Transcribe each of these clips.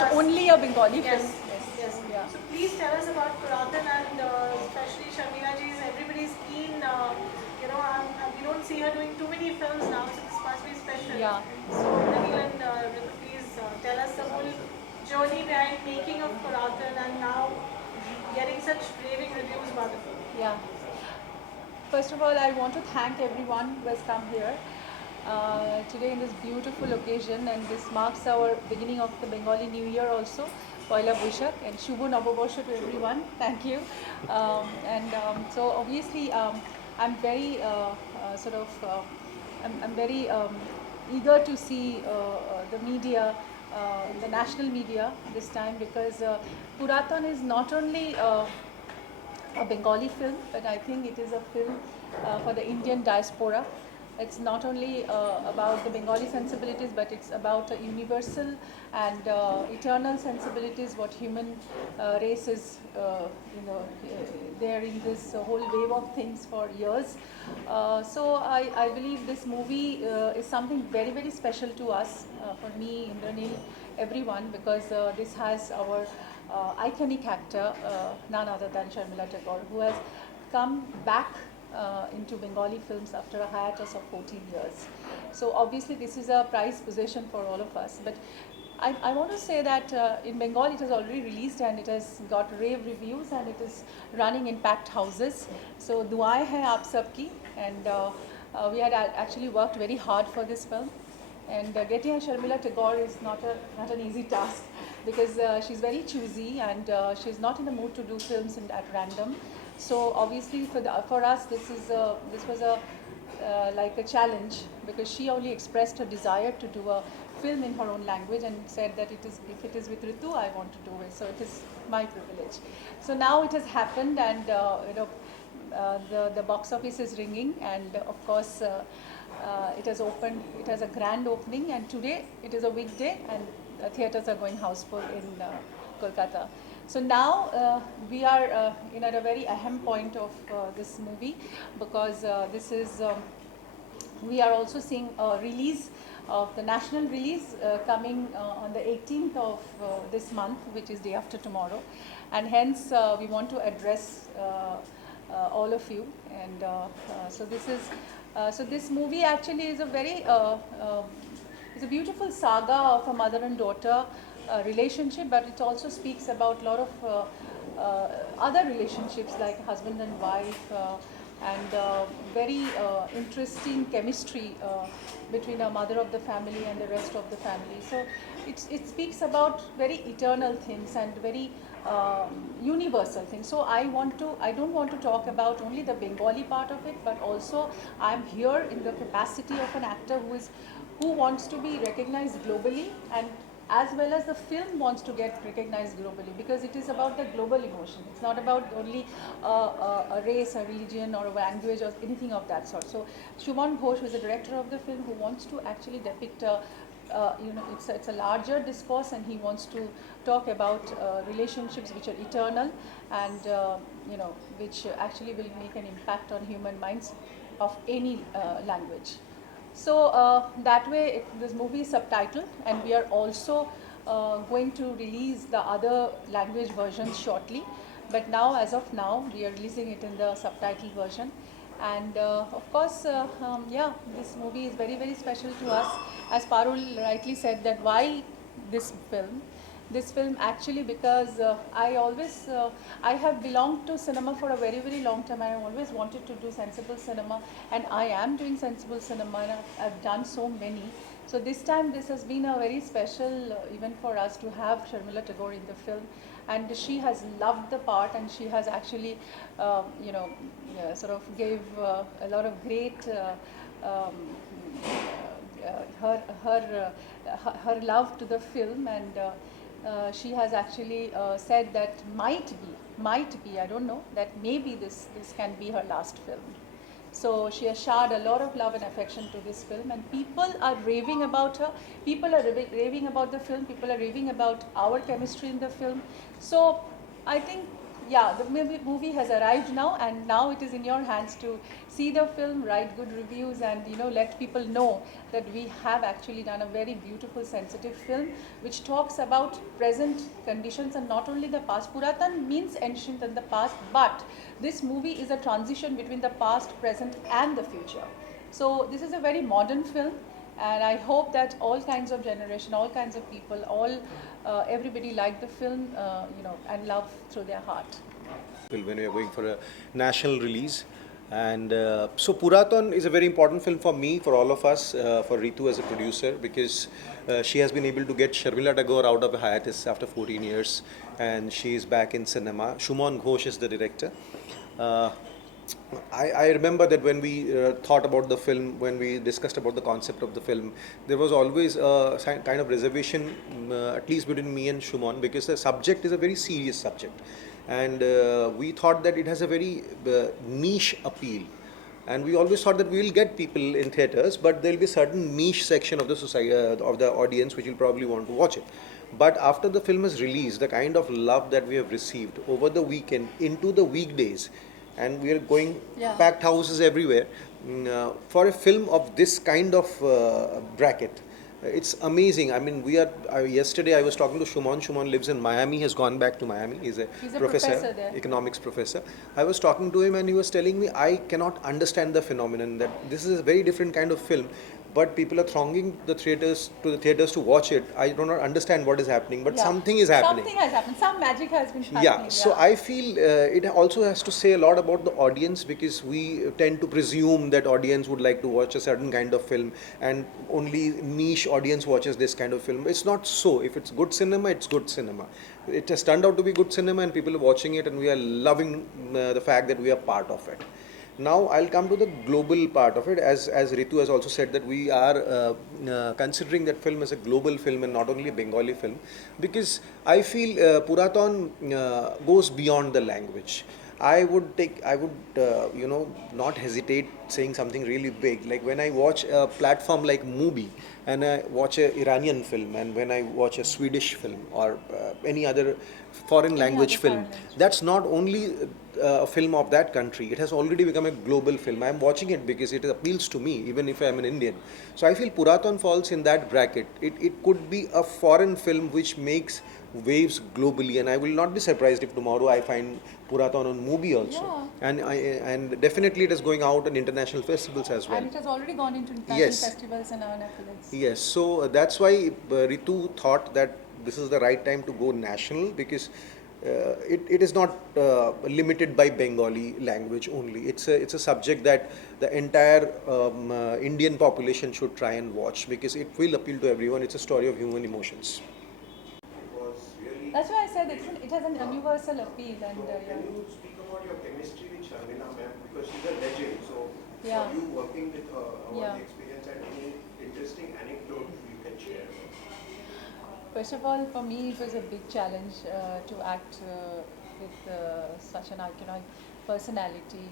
not only a Bengali Yes, film. yes. Yeah. So please tell us about Puratawn and especially Sharmila ji is everybody's keen. We don't see her doing too many films now, so this must be special. Yeah. So Indraneil and Ritu, please tell us the whole journey behind making of Puratawn and now getting such raving reviews about the film. Yeah. First of all, I want to thank everyone who has come here today in this beautiful occasion, and this marks our beginning of the Bengali New Year also, Poila Boishak, and Shubho Noboborsho to everyone. Thank you. So obviously, I'm very I'm very eager to see the media, the national media this time, because Puratawn is not only a Bengali film, but I think it is a film for the Indian diaspora. It's not only about the Bengali sensibilities, but it's about a universal and eternal sensibilities, what human race is, there in this whole wave of things for years. So I believe this movie is something very, very special to us, for me, Indraneil, everyone, because this has our iconic actor, none other than Sharmila Tagore, who has come back into Bengali films after a hiatus of 14 years. So obviously this is a prized possession for all of us. But I want to say that in Bengal it has already released and it has got rave reviews and it is running in packed houses. So duaएं हैं आप सबकी, and we had actually worked very hard for this film. And getting a Sharmila Tagore is not an easy task, because she's very choosy and she's not in the mood to do films at random. So obviously for us this was like a challenge, because she only expressed her desire to do a film in her own language and said that if it is with Ritu, I want to do it. So it is my privilege. So now it has happened, and the box office is ringing, and of course it has opened. It has a grand opening, and today it is a weekday, and theatres are going houseful in Kolkata. So now we are in at a very ahem point of this movie, because this is we are also seeing a release of the national release coming on the 18th of this month, which is day after tomorrow, and hence we want to address all of you. And so this movie actually is a very it's a beautiful saga of a mother and daughter relationship, but it also speaks about a lot of other relationships like husband and wife, and very interesting chemistry between a mother of the family and the rest of the family. So it speaks about very eternal things and very universal things. So I don't want to talk about only the Bengali part of it, but also I'm here in the capacity of an actor who wants to be recognized globally, and as well as the film wants to get recognized globally, because it is about the global emotion. It's not about only a race, a religion, or a language, or anything of that sort. So Suman, Ghosh, who is the director of the film, who wants to actually depict it's a larger discourse, and he wants to talk about relationships which are eternal, and which actually will make an impact on human minds of any language. So that way this movie is subtitled, and we are also going to release the other language versions shortly. But now, as of now, we are releasing it in the subtitled version. And of course, this movie is very, very special to us. As Parul rightly said, that why this film? This film actually, because I have belonged to cinema for a very, very long time. I have always wanted to do sensible cinema, and I am doing sensible cinema, and I've done so many. So this time this has been a very special event for us to have Sharmila Tagore in the film, and she has loved the part, and she has actually sort of gave a lot of great her love to the film, and she has actually said that might be, I don't know, that maybe this can be her last film. So she has showered a lot of love and affection to this film, and people are raving about her. People are raving about the film. People are raving about our chemistry in the film. So I think yeah, the movie has arrived now, and now it is in your hands to see the film, write good reviews, and let people know that we have actually done a very beautiful, sensitive film which talks about present conditions and not only the past. Puratan means ancient and the past, but this movie is a transition between the past, present, and the future. So this is a very modern film, and I hope that all kinds of generation, all kinds of people, everybody like the film, and love through their heart. When we are going for a national release. And so Puratawn is a very important film for me, for all of us, for Ritu as a producer, because she has been able to get Sharmila Tagore out of a hiatus after 14 years, and she is back in cinema. Suman Ghosh is the director. Uh, I remember that when we thought about the film, when we discussed about the concept of the film, there was always a kind of reservation, at least between me and Shumon, because the subject is a very serious subject. And we thought that it has a very niche appeal. And we always thought that we will get people in theaters, but there will be a certain niche section of the society, of the audience, which will probably want to watch it. But after the film is released, the kind of love that we have received over the weekend into the weekdays, and we are going packed houses everywhere for a film of this kind of bracket. It's amazing. I mean, we are. Yesterday, I was talking to Shuman. Shuman lives in Miami. Has gone back to Miami. He's a professor there. Economics professor. I was talking to him, and he was telling me, I cannot understand the phenomenon that this is a very different kind of film, but people are thronging the theaters to watch it. I do not understand what is happening, but something is happening. Something has happened. Some magic has been happening. Yeah. So I feel it also has to say a lot about the audience, because we tend to presume that audience would like to watch a certain kind of film, and only niche audience watches this kind of film. It's not so. If it's good cinema, it's good cinema. It has turned out to be good cinema, and people are watching it, and we are loving the fact that we are part of it. Now I'll come to the global part of it. As Ritu has also said, that we are considering that film as a global film and not only a Bengali film, because I feel Puratawn goes beyond the language. I would not hesitate saying something really big. Like when I watch a platform like Mubi, and I watch a Iranian film, and when I watch a Swedish film or any other foreign language film, that's not only a film of that country. It has already become a global film. I am watching it because it appeals to me, even if I am an Indian. So I feel Puratawn falls in that bracket. It could be a foreign film which makes waves globally, and I will not be surprised if tomorrow I find Puratawn on Mubi also. And definitely it is going out in international festivals as well. And it has already gone into international festivals and our affiliates. Yes, so that's why Ritu thought that this is the right time to go national, because it is not limited by Bengali language only. It's a subject that the entire Indian population should try and watch, because it will appeal to everyone. It's a story of human emotions. That's why I said it has an universal appeal. And can you speak about your chemistry with Sharmila ma'am, because she's a legend. So Yeah. for you working with her, what Yeah. the experience and any interesting anecdote you can share? First of all, for me, it was a big challenge to act with such an iconic personality,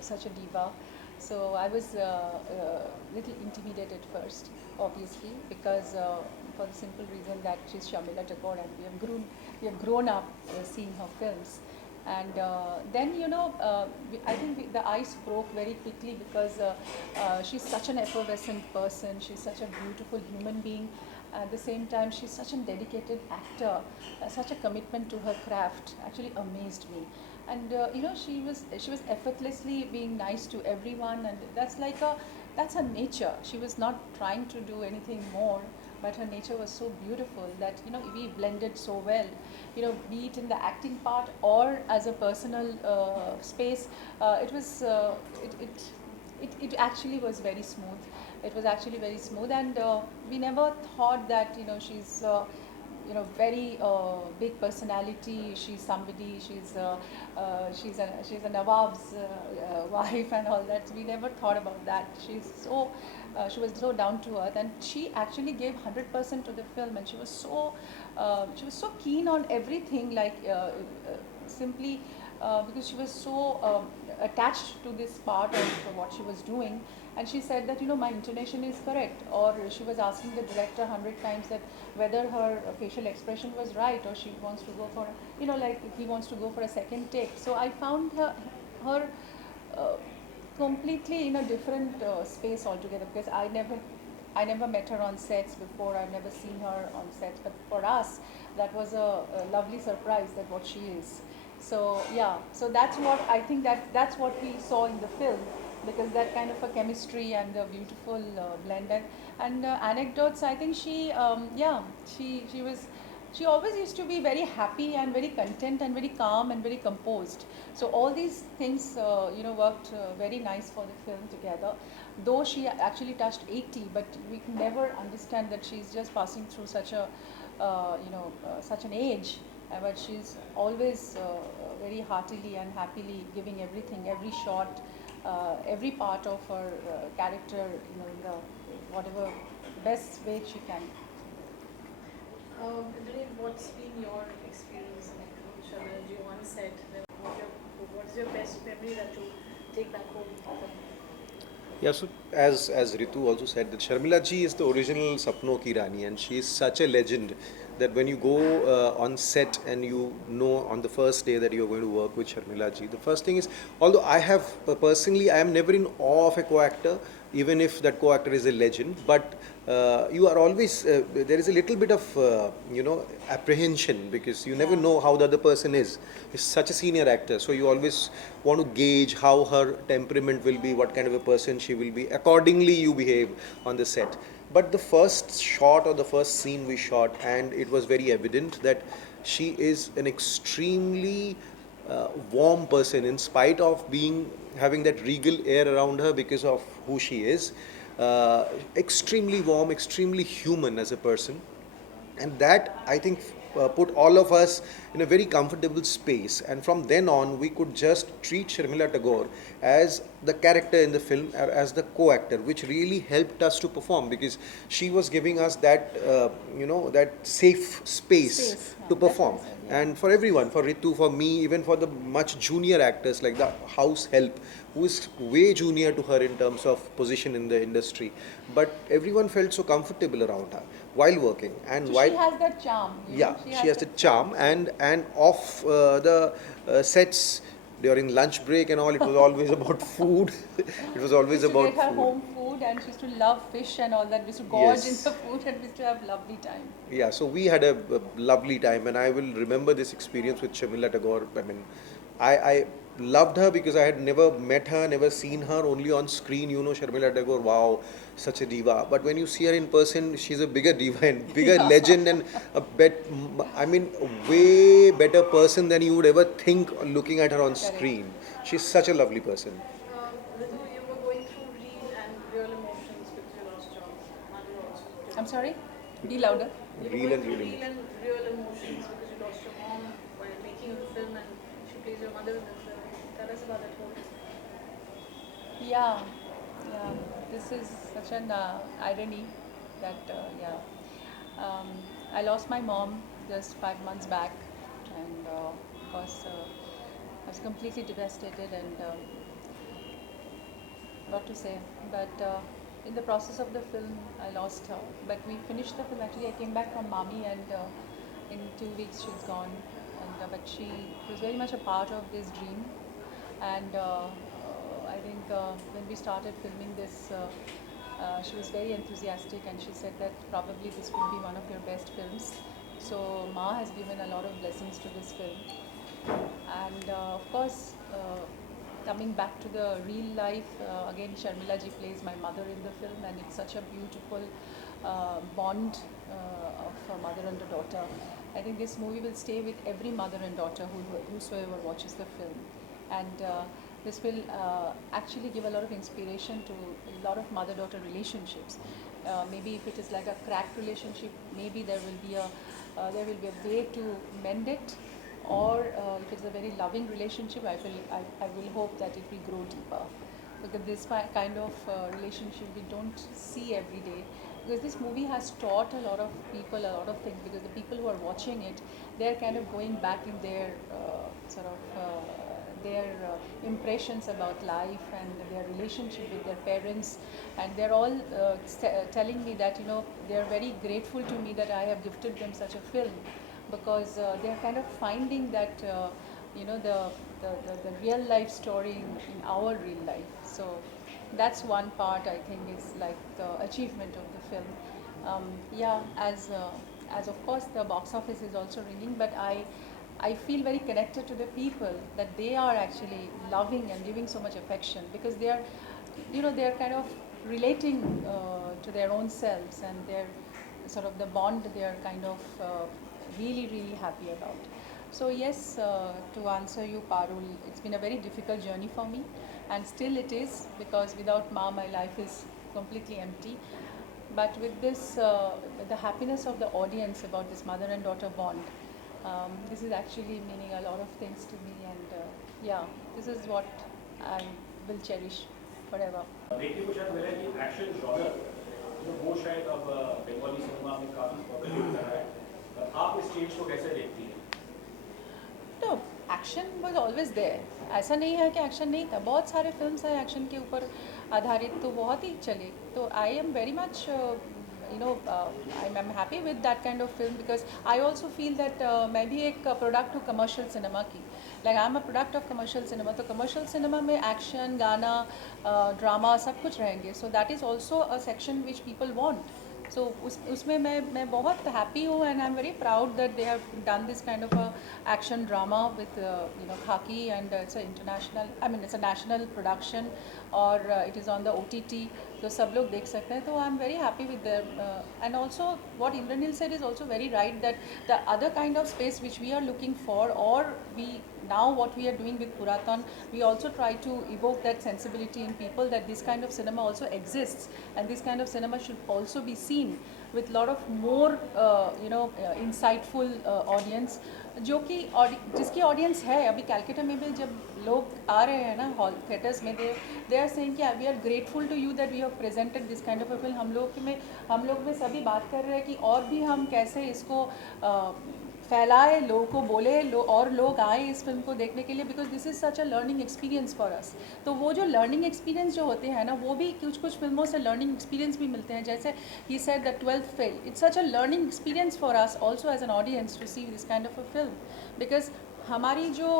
such a diva. So I was little intimidated first, obviously, because for the simple reason that she's Sharmila Tagore, and we have grown up seeing her films. And then I think the ice broke very quickly, because she's such an effervescent person. She's such a beautiful human being. At the same time, she's such a dedicated actor. Such a commitment to her craft actually amazed me. And she was effortlessly being nice to everyone, and that's her nature. She was not trying to do anything more, but her nature was so beautiful that we blended so well. Be it in the acting part or as a personal space, it actually was very smooth. It was actually very smooth, and we never thought that she's very big personality. She's somebody. She's a Nawab's wife and all that. We never thought about that. She was so down to earth, and she actually gave 100% to the film, and she was so keen on everything. Like simply because she was so attached to this part of what she was doing. And she said that, my intonation is correct. Or she was asking the director 100 times that whether her facial expression was right, or she wants to go for, like if he wants to go for a second take. So I found her uh, completely in a different space altogether, because I never met her on sets before. I've never seen her on sets, but for us, that was a lovely surprise that what she is. So yeah, so that's what I think that's what we saw in the film, because that kind of a chemistry and a beautiful blend and anecdotes. I think she always used to be very happy and very content and very calm and very composed. So all these things, worked very nice for the film together. Though she actually touched 80, but we can never understand that she's just passing through such a, such an age. But she's always very heartily and happily giving everything, every shot, every part of her character, in the whatever best way she can. Indraneil, what's been your experience with Sharmila ji on set? What is your best memory that you take back home from? Yeah, so as Ritu also said, that Sharmila ji is the original Sapno Ki Rani, and she is such a legend that when you go on set and you know on the first day that you are going to work with Sharmila ji, the first thing is, although I have personally, I am never in awe of a co-actor, even if that co-actor is a legend, but you are always, there is a little bit of, apprehension, because you never know how the other person is. He's such a senior actor, so you always want to gauge how her temperament will be, what kind of a person she will be. Accordingly, you behave on the set. But the first shot or the first scene we shot, and it was very evident that she is an extremely warm person, in spite of having that regal air around her because of who she is. Extremely warm, extremely human as a person, and that, I think, put all of us in a very comfortable space. And from then on, we could just treat Sharmila Tagore as the character in the film, or as the co-actor, which really helped us to perform, because she was giving us that, that safe space to perform. And for everyone, for Ritu, for me, even for the much junior actors like the house help, who is way junior to her in terms of position in the industry, but everyone felt so comfortable around her while working. And So while she has that charm. yeah, she has the charm, and off the sets during lunch break and all, it was always about food. It was always She used to about make her food. home food, and she used to love fish and all that. We used to gorge Yes. in the food, and we used to have lovely time. Yeah, so we had a lovely time, and I will remember this experience with Sharmila Tagore. I mean, I loved her because I had never met her, never seen her, only on screen. Sharmila Tagore, wow, such a diva. But when you see her in person, she's a bigger diva and bigger legend, and I mean, a way better person than you would ever think looking at her on screen. She's such a lovely person. Ritu, you were going through real and real emotions because you lost your mother also. I'm sorry? Be louder. You were Real going and through real real and real emotions because you lost your mom while making the film, and she plays your mother in the film. Tell us about that whole. Yeah, yeah. This is such an irony that, I lost my mom just 5 months back, and of course, I was completely devastated and lot to say. But in the process of the film, I lost her. But we finished the film. Actually, I came back from Mami, and in 2 weeks she's gone. And but she was very much a part of this dream. And I think when we started filming this, she was very enthusiastic, and she said that probably this will be one of your best films. So Ma has given a lot of blessings to this film. And of course, coming back to the real life, again Sharmila ji plays my mother in the film, and it's such a beautiful bond of a mother and a daughter. I think this movie will stay with every mother and daughter whosoever watches the film. And this will actually give a lot of inspiration to a lot of mother-daughter relationships. Maybe if it is like a cracked relationship, maybe there will be a way to mend it. Or if it's a very loving relationship, I will hope that it will grow deeper. Because this kind of relationship we don't see every day. Because this movie has taught a lot of people a lot of things. Because the people who are watching it, they're kind of going back in their their impressions about life and their relationship with their parents, and they're all telling me that they're very grateful to me that I have gifted them such a film, because they're kind of finding that the real life story in our real life. So that's one part I think is like the achievement of the film. As of course the box office is also ringing, but I feel very connected to the people, that they are actually loving and giving so much affection, because they are they are kind of relating to their own selves, and they're sort of the bond they are kind of really happy about. So yes, to answer you, Parul, it's been a very difficult journey for me, and still it is, because without Ma my life is completely empty. But with this, the happiness of the audience about this mother and daughter bond, this is actually meaning a lot of things to me, and this is what I will cherish forever. देखिए कुछ शायद मेरा कि action genre जो वो शायद अब Bengali cinema में काफ़ी पॉपुलर कर रहा है, आप इस चेंज को कैसे देखती हैं? तो एक्शन वॉज ऑलवेज देयर, ऐसा नहीं है कि एक्शन नहीं था, बहुत सारे फिल्म्स हैं एक्शन के ऊपर आधारित, तो बहुत ही चले. तो I am very much I am happy with that kind of film, because I also feel that मैं भी एक प्रोडक्ट हूँ कमर्शियल सिनेमा की. Like I am a product of commercial cinema. तो कमर्शियल सिनेमा में एक्शन, गाना, drama सब कुछ रहेंगे. So that is also a section which people want. So उसमें मैं बहुत हैप्पी हूँ, and I am very proud that they have done this kind of a action drama with Khakee, and it's a international, I mean it's a national production, और it is on the OTT, तो सब लोग देख सकते हैं. तो I am very happy with there. And also what Indraneil said is also very right, that the other kind of space which we are looking for, और we now what we are doing with Puratawn, we also try to evoke that sensibility in people, that this kind of cinema also exists, and this kind of cinema should also be seen with lot of more insightful audience, जो कि जिसकी audience है. अभी कैलकाटा में भी जब लोग आ रहे हैं ना हॉल थिएटर्स में, दे आर सेइंग कि we are grateful to you that we have presented this kind of a film. हम लोग में सभी बात कर रहे हैं कि और भी हम कैसे इसको फैलाए, लोगों को बोले, और लोग आए इस फिल्म को देखने के लिए, because this is such a learning experience for अस. तो वो जो लर्निंग एक्सपीरियंस जो होते हैं ना, वो भी कुछ फिल्मों से लर्निंग एक्सपीरियंस भी मिलते हैं. जैसे ही said the 12th fail, it's such a learning experience for us also as an audience to see this kind of a film, because हमारी जो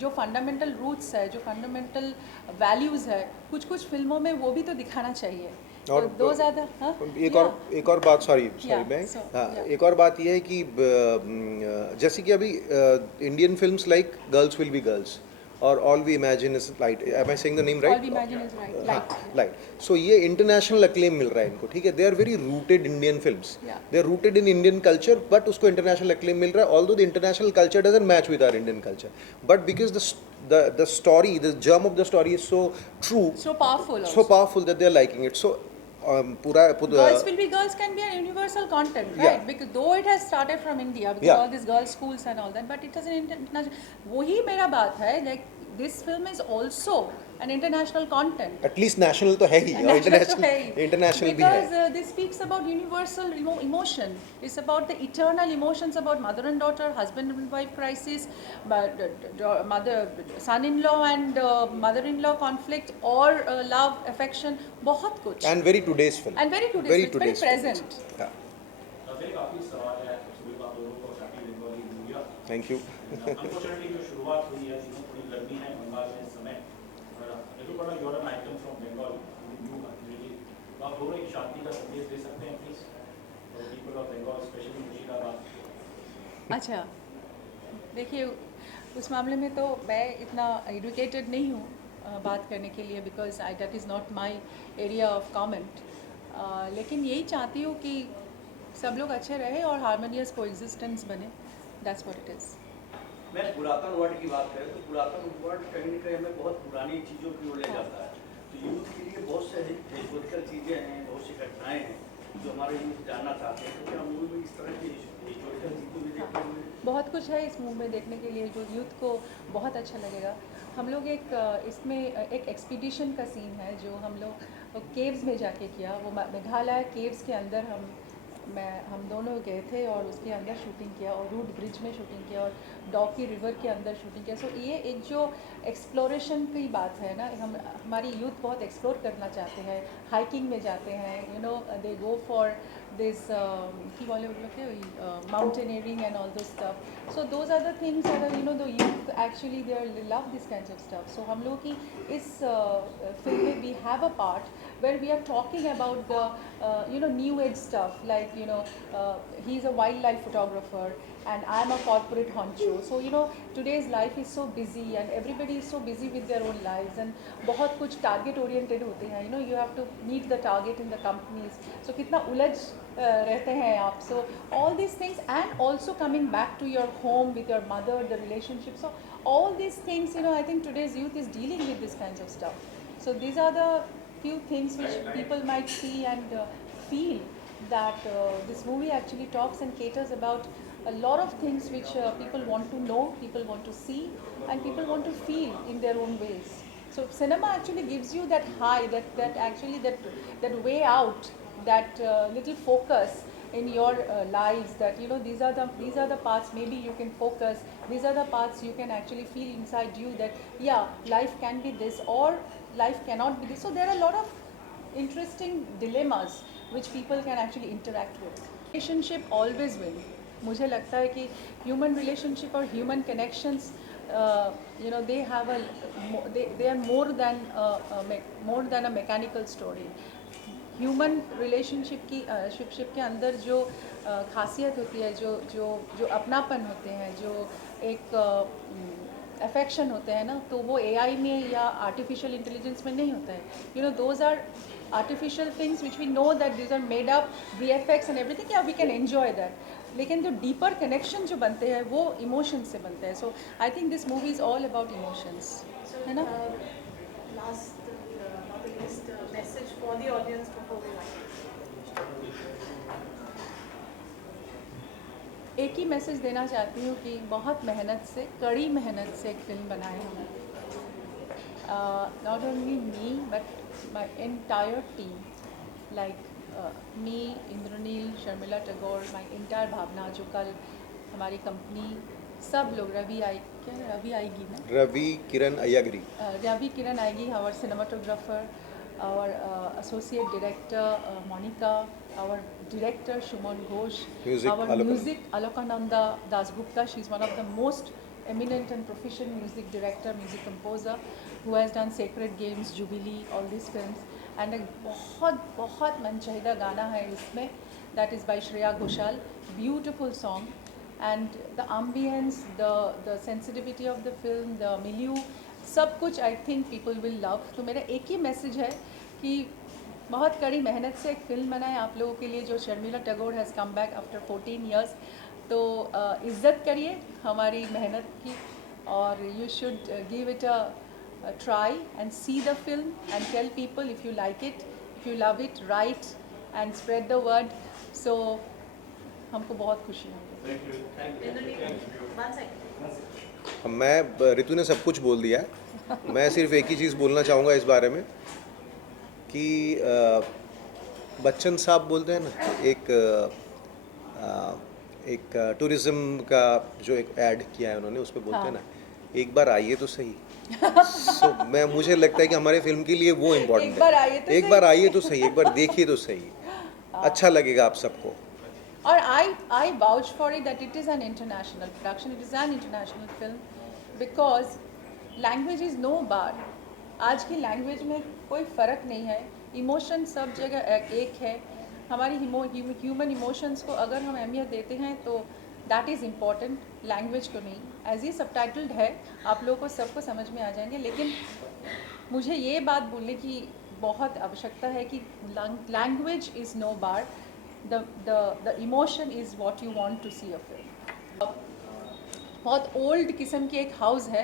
जो फंडामेंटल रूट्स है, जो फंडामेंटल वैल्यूज़ है, कुछ फिल्मों में वो भी तो दिखाना चाहिए. और दो ज़्यादा एक और बात, सॉरी मैं एक और बात ये है कि जैसे कि अभी Indian films like girls will be girls और all we imagine is light, am I saying the name right? All we imagine is right, light. So ये इंटरनेशनल अक्लेम मिल रहा है इनको, ठीक है. They are very rooted Indian films, they are rooted in Indian culture, but उसको international acclaim मिल रहा है. Although the international culture doesn't match with our Indian culture, but because the story, the germ of the story is so true, so powerful that they are liking it. So girls will be girls can be a universal content, right? Yeah. Because though it has started from India, because all these girls schools and all that, but it has an international. वही मेरा बात है, like this film is also an international content. At least national तो है ही, international भी है. Because this speaks about universal emotion. It's about the eternal emotions about mother and daughter, husband and wife crisis, son-in-law and mother-in-law conflict, or love, affection, बहुत कुछ. And very today's film. And very today's, it's very present. Yeah. काफ़ी सवाल है सुबह आप लोगों को, happy Bengali new year. Thank you. Unfortunately जो शुरुआत हुई है, चीज़ें थोड़ी गर्मी है बंगाल में इस समय. Rituparna, you are an item from Bengal, new activity. आप दोनों एक शांति का संदेश दे सकते हैं प्लीज, और people of Bengal, especially Murshidabad. अच्छा, देखिए उस मामले में तो मैं इतना एडुकेटेड नहीं हूँ बात करने के लिए, because that is not my area of comment. लेकिन यही चाहती हूँ कि सब लोग अच्छे रहे और हारमोनियस कोएग्जिस्टेंस बने. That's what it is. मैं पुरातन वर्ड की बात करें तो पुरातन वर्ड कहीं न कहीं हमें बहुत पुरानी चीज़ों की ओर ले जाता है. तो यूथ के लिए बहुत से हिस्टोरिकल चीज़ें हैं, बहुत सी घटनाएं हैं जो हमारे यूथ जानना चाहते हैं. तो क्या मूवी में इस तरह की हिस्टोरिकल चीज़ें भी देखते हुए बहुत कुछ है इस मूवी में देखने के लिए जो यूथ को बहुत अच्छा लगेगा. हम लोग इसमें एक एक्सपीडिशन का सीन है जो हम लोग केव्स में जाके किया. वो मेघालय केव्स के अंदर हम हम दोनों गए थे और उसके अंदर शूटिंग किया और रूट ब्रिज में शूटिंग किया और डॉकी रिवर के अंदर शूटिंग किया. सो ये एक जो एक्सप्लोरेशन की बात है ना, हमारी यूथ बहुत एक्सप्लोर करना चाहते हैं, हाइकिंग में जाते हैं, you know they go for this ki bole ulo ke mountaineering and all this stuff. So those are the things that you know the youth actually they love this kinds of stuff. So hum log ki is film mein we have a part where we are talking about the you know new age stuff, like you know he's a wildlife photographer and I'm a corporate honcho. So you know today's life is so busy and everybody is so busy with their own lives and बहुत कुछ target oriented होते हैं, you know you have to meet the target in the companies. So कितना उलझ रहते हैं आप. So all these things and also coming back to your home with your mother, the relationship. So all these things, you know, I think today's youth is dealing with this kinds of stuff. So these are the few things which people might see and feel that this movie actually talks and caters about a lot of things which people want to know, people want to see, and people want to feel in their own ways. So cinema actually gives you that high, that actually that way out, that little focus in your lives, that you know these are the parts maybe you can focus, these are the parts you can actually feel inside you that yeah, life can be this or life cannot be this. So there are a lot of interesting dilemmas which people can actually interact with. Relationship always win. मुझे लगता है कि human relationship और human connections you know they have they are more than a mechanical story. Human relationship की ship के अंदर जो खासियत होती है, जो अपनापन होते हैं, जो एक अफेक्शन होते हैं ना, तो वो एआई में या आर्टिफिशियल इंटेलिजेंस में नहीं होता है. You know those are artificial things which we know that these are made up VFX and everything, या वी कैन एन्जॉय दैट. लेकिन जो डीपर कनेक्शन जो बनते हैं वो इमोशंस से बनते हैं. So I think this movie is all about emotions, है ना. Last, not the least, message for the audience before we wrap. एक ही मैसेज देना चाहती हूँ कि बहुत मेहनत से, कड़ी मेहनत से एक फिल्म बनाए हमने. Not only me but my entire team, like me, Indraneil, Sharmila Tagore, my entire भावना, जो कल हमारी कंपनी सब लोग, रवि आएगी ना, रवि किरण अय्यागिरी, रवि किरण आएगी, our cinematographer, our associate director Monica, our director Suman, Ghosh, our music Alokananda Das Gupta. She's one of the most eminent and proficient music director, music composer, who has done Sacred Games, Jubilee, all these films. And एक बहुत मनचाहिदा गाना है इसमें, that is by Shreya Ghoshal, beautiful song. And the ambience, the sensitivity of the film, the milieu, सब कुछ I think people will love. तो मेरा एक ही मैसेज है कि बहुत कड़ी मेहनत से एक फिल्म बनाए आप लोगों के लिए, जो Sharmila Tagore has come back after 14 years. तो इज़्ज़त करिए हमारी मेहनत की, और you should give it a try and see the film and tell people if you like it, if you love it, write and spread the word. So हमको बहुत खुशी होगी. One second. मैं, ऋतु ने सब कुछ बोल दिया है. मैं सिर्फ एक ही चीज़ बोलना चाहूँगा इस बारे में कि बच्चन साहब बोलते हैं ना, एक टूरिज़्म का जो एक ऐड किया है उन्होंने, उस पर बोलते हैं ना, एक बार आइए तो सही. So, मुझे लगता है कि हमारे फिल्म के लिए वो इम्पोर्टेंट है. एक बार आइए तो सही, एक बार देखिए तो सही, अच्छा लगेगा आप सबको. और I vouch for it that it is an international production, it is an international film, because language is no bar. आज की लैंग्वेज में कोई फ़र्क नहीं है, इमोशन सब जगह एक है. हमारी ह्यूमन इमोशंस को अगर हम अहमियत देते हैं तो दैट इज़ इम्पॉर्टेंट, लैंग्वेज को नहीं. एज ही सबटाइटल्ड है, आप लोगों को सबको समझ में आ जाएंगे. लेकिन मुझे ये बात बोलने की बहुत आवश्यकता है कि language is no bar. The emotion is what you want to see a film. बहुत ओल्ड किस्म की एक हाउस है,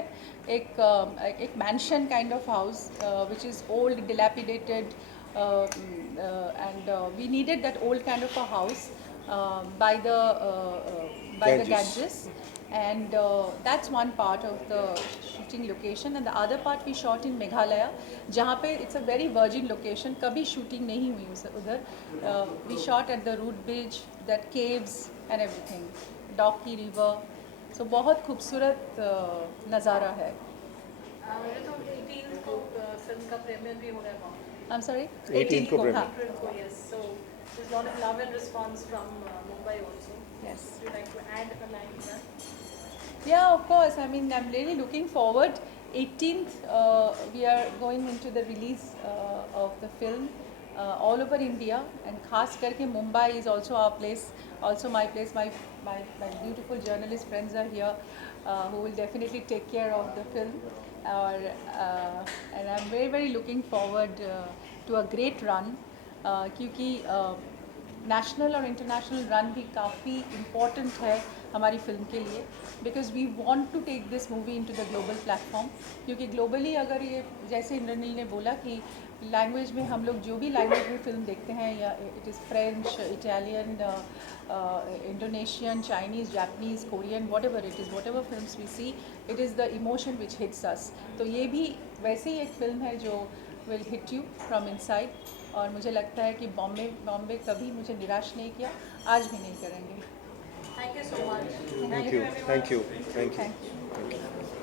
एक mention kind of house which is old, dilapidated, and we needed that old kind of a house by the Ganges. and that's one part of the shooting location, and the other part we shot in Meghalaya, जहाँ पे it's a very virgin location, कभी shooting नहीं हुई उधर. We shot at the root bridge, that caves and everything, Docky River, so बहुत खूबसूरत नज़ारा है. ये तो 18th को फिल्म का प्रीमियर भी हो रहा है वहाँ. I'm sorry. 18th को premiere. 18th को, yes. So there's a lot of love and response from Mumbai also. Yes. Would you like to add a line to that? Yeah, of course. I mean, I'm really looking forward. 18th, we are going into the release of the film all over India, and खास करके Mumbai is also our place, also my place. My beautiful journalist friends are here who will definitely take care of the film. And I'm very, very looking forward to a great run, क्योंकि national और international run भी काफ़ी important है हमारी film के लिए, because we want to take this movie into the global platform. क्योंकि globally अगर ये, जैसे इंद्रनील ने बोला कि लैंग्वेज में हम लोग जो भी लैंग्वेज में फिल्म देखते हैं, या it is French, Italian, Indonesian, Chinese, Japanese, Korean, whatever films we see, it is the emotion which hits us. तो ये भी वैसे ही एक फिल्म है जो will hit you from inside, और मुझे लगता है कि बॉम्बे कभी मुझे निराश नहीं किया, आज भी नहीं करेंगे. Thank you so much. Thank you. everyone. Thank you. Thank you. Thank you. Thank you.